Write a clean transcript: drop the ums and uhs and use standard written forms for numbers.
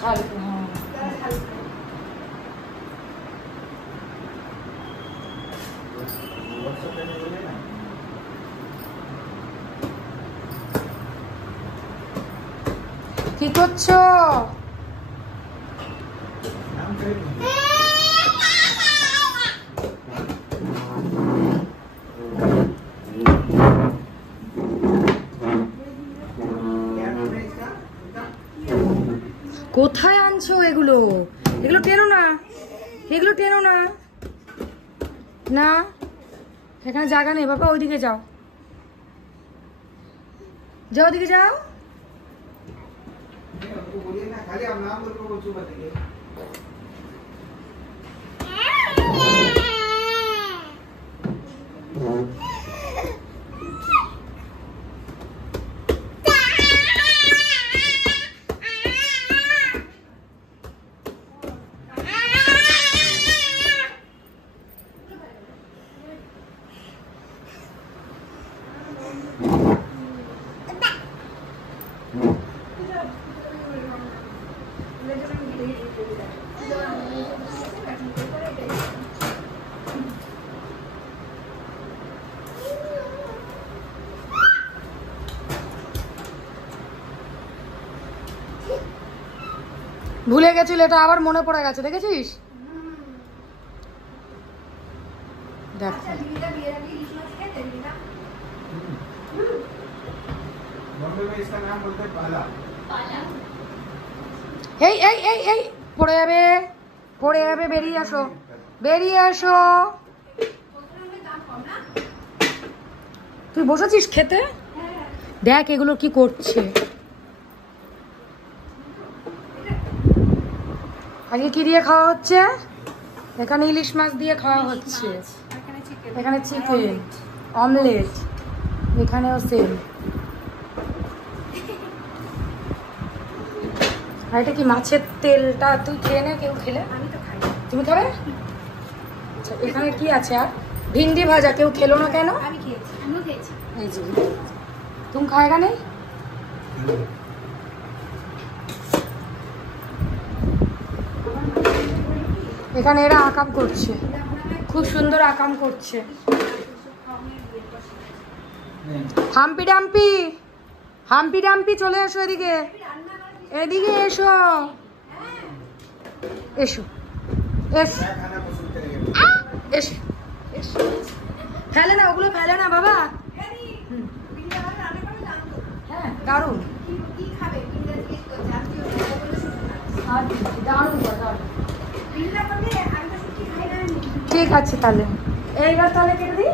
ঝাল কি করছো? কোথায় আনছো এগুলো? এগুলো টেনো না, এগুলো টেনো না। না, এখানে জায়গা নেই বাবা, ওইদিকে যাও, যাও ওদিকে যাও। ভুলে গেছিল, এটা আবার মনে পড়ে গেছে, দেখেছিস? দেখ এই এই এই এই পড়ে যাবে, পড়ে যাবে, বেরিয়ে আসো, বেরিয়ে আসো। তুই বসেছিস খেতে? দেখ এগুলো কি করছে। আজকে কি দিয়ে খাওয়া হচ্ছে? এখানে ইলিশ মাছ দিয়ে খাওয়া হচ্ছে, এখানে চিকেন অমলেট, এখানেও সেম। আর এটা কি মাছের তেলটা? তুই খেয়ে নে, কেউ খেলে? আমি তো খাই। তুমি খাবে? আচ্ছা, এখানে কি আছে? আর ভিন্ডি ভাজা, কেউ খেলো না কেন? আমি খেয়েছি, আমিও খেয়েছি। এই যে তুমি খায়গা নেই? এখানে এরা আকাম করছে, খুব সুন্দর আকাম করছে। হাম্পি ডাম্পি, হাম্পি ডাম্পি চলে এসো এদিকে, এদিকে এসো, এসো এসো এসো এসো। ফেলে না ওগুলো, ফেলে না বাবা। হ্যাঁ দারুণ, দারুণ দারুণ। ঠিক আছে তাহলে এইবার তাহলে কেটে দিই।